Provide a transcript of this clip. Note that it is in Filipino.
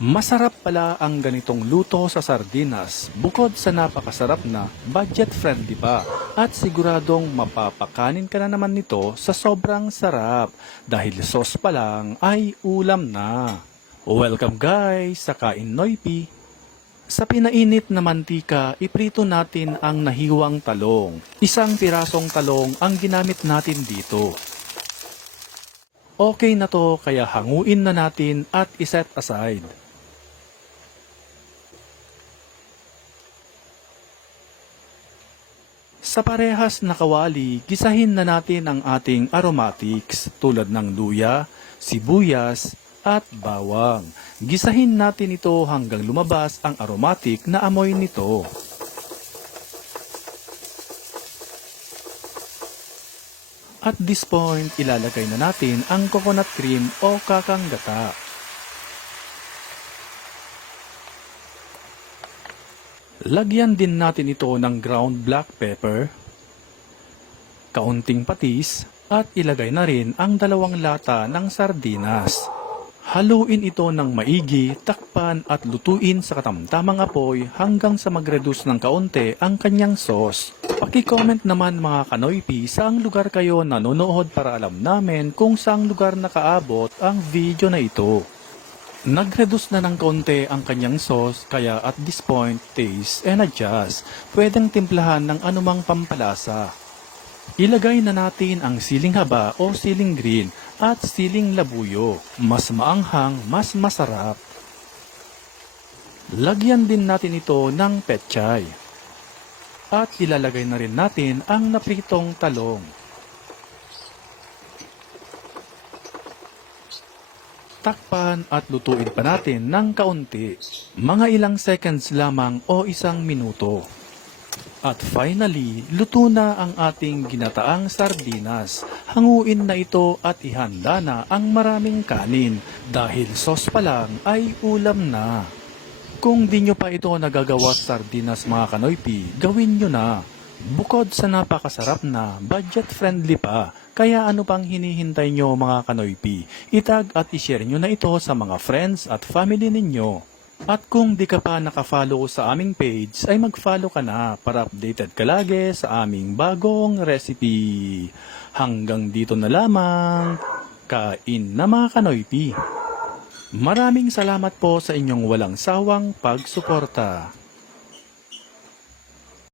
Masarap pala ang ganitong luto sa sardinas bukod sa napakasarap na budget friendly pa at siguradong mapapakanin ka na naman nito sa sobrang sarap dahil sauce pa lang ay ulam na. Welcome guys sa Kain Noypi! Sa pinainit na mantika, iprito natin ang nahiwang talong. Isang pirasong talong ang ginamit natin dito. Okay na to kaya hanguin na natin at iset aside. Sa parehas na kawali, gisahin na natin ang ating aromatics tulad ng luya, sibuyas, at bawang. Gisahin natin ito hanggang lumabas ang aromatic na amoy nito. At this point, ilalagay na natin ang coconut cream o kakanggata. Lagyan din natin ito ng ground black pepper, kaunting patis, at ilagay na rin ang dalawang lata ng sardinas. Haluin ito ng maigi, takpan at lutuin sa katamtamang apoy hanggang sa mag-reduce ng kaunti ang kanyang sauce. Paki-comment naman mga kanoypi saang lugar kayo nanonood para alam namin kung saang lugar nakaabot ang video na ito. Nag-reduce na ng konti ang kanyang sauce kaya at this point, taste and adjust. Pwedeng timplahan ng anumang pampalasa. Ilagay na natin ang siling haba o siling green at siling labuyo. Mas maanghang, mas masarap. Lagyan din natin ito ng petchay. At ilalagay na rin natin ang napritong talong. Takpan at lutuin pa natin ng kaunti. Mga ilang seconds lamang o isang minuto. At finally, luto na ang ating ginataang sardinas. Hanguin na ito at ihanda na ang maraming kanin dahil sauce pa lang ay ulam na. Kung di nyo pa ito nagagawa sa sardinas mga kanoypi, gawin nyo na. Bukod sa napakasarap na, budget friendly pa. Kaya ano pang hinihintay nyo mga kanoypi? Itag at ishare nyo na ito sa mga friends at family ninyo. At kung di ka pa nakafollow sa aming page, ay mag-follow ka na para updated ka lagi sa aming bagong recipe. Hanggang dito na lamang. Kain na mga kanoypi. Maraming salamat po sa inyong walang sawang pagsuporta.